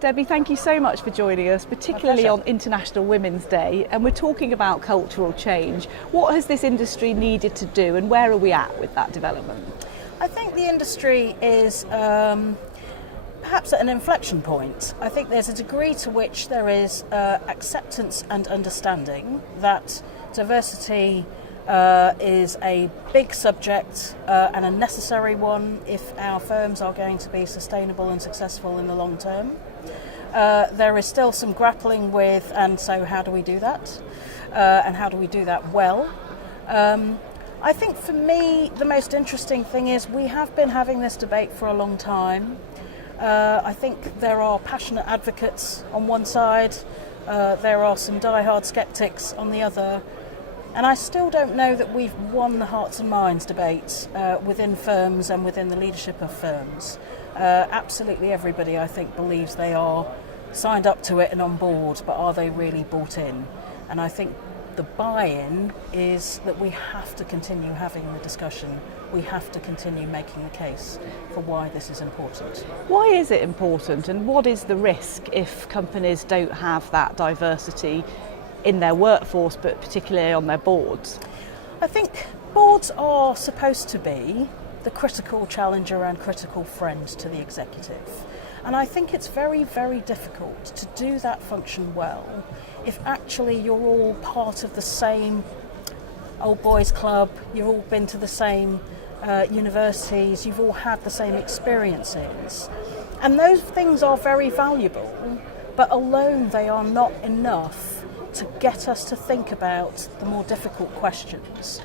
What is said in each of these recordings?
Debbie, thank you so much for joining us, particularly on International Women's Day. And we're talking about cultural change. What has this industry needed to do, and where are we at with that development? I think the industry is perhaps at an inflection point. I think there's a degree to which there is acceptance and understanding that diversity is a big subject and a necessary one if our firms are going to be sustainable and successful in the long term. There is still some grappling with, and so how do we do that? And how do we do that well? I think for me the most interesting thing is we have been having this debate for a long time. I think there are passionate advocates on one side, there are some die-hard skeptics on the other, and I still don't know that we've won the hearts and minds debate within firms and within the leadership of firms. Absolutely everybody, I think, believes they are signed up to it and on board, but are they really bought in? And I think the buy-in is that we have to continue having the discussion. We have to continue making the case for why this is important. Why is it important, and what is the risk if companies don't have that diversity in their workforce, but particularly on their boards? I think boards are supposed to be the critical challenger and critical friend to the executive. And I think it's very, very difficult to do that function well if actually you're all part of the same old boys club, you've all been to the same universities, you've all had the same experiences. And those things are very valuable, but alone they are not enough to get us to think about the more difficult questions.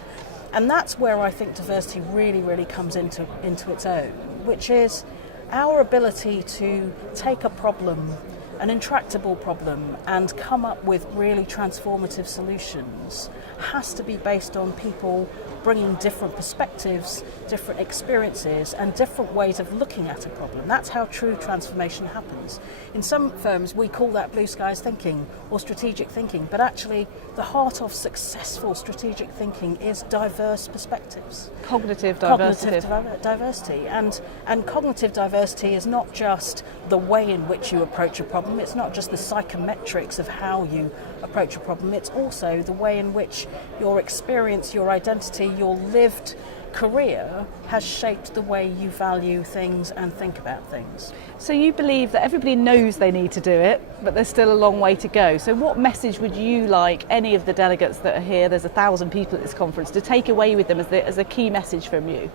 And that's where I think diversity really, really comes into its own, which is our ability to take a problem, an intractable problem, and come up with really transformative solutions has to be based on people bringing different perspectives, different experiences, and different ways of looking at a problem. That's how true transformation happens. In some firms, we call that blue skies thinking or strategic thinking, but actually the heart of successful strategic thinking is diverse perspectives. Cognitive diversity. Diversity. And cognitive diversity is not just the way in which you approach a problem, it's not just the psychometrics of how you approach a problem, it's also the way in which your experience, your identity, your lived career has shaped the way you value things and think about things. So you believe that everybody knows they need to do it, but there's still a long way to go. So what message would you like any of the delegates that are here, there's 1,000 people at this conference, to take away with them as a key message from you?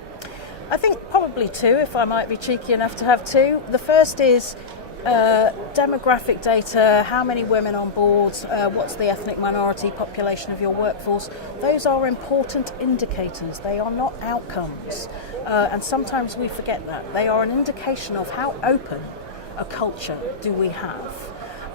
I think probably two, if I might be cheeky enough to have two. The first is demographic data, how many women on boards, what's the ethnic minority population of your workforce. Those are important indicators, they are not outcomes. And sometimes we forget that. They are an indication of how open a culture do we have.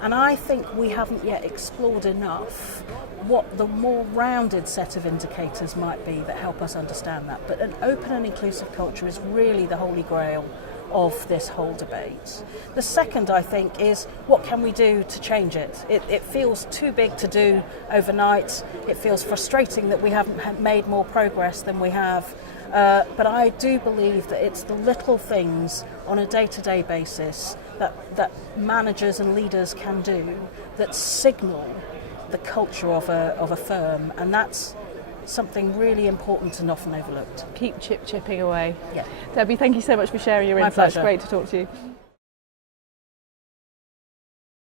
And I think we haven't yet explored enough what the more rounded set of indicators might be that help us understand that. But an open and inclusive culture is really the holy grail of this whole debate. The second, I think, is what can we do to change it? It feels too big to do overnight. It feels frustrating that we haven't made more progress than we have. But I do believe that it's the little things on a day-to-day basis that managers and leaders can do that signal the culture of a firm, and that's something really important and often overlooked. Keep chipping away. Yeah. Debbie, thank you so much for sharing your My insights. pleasure. Great to talk to you.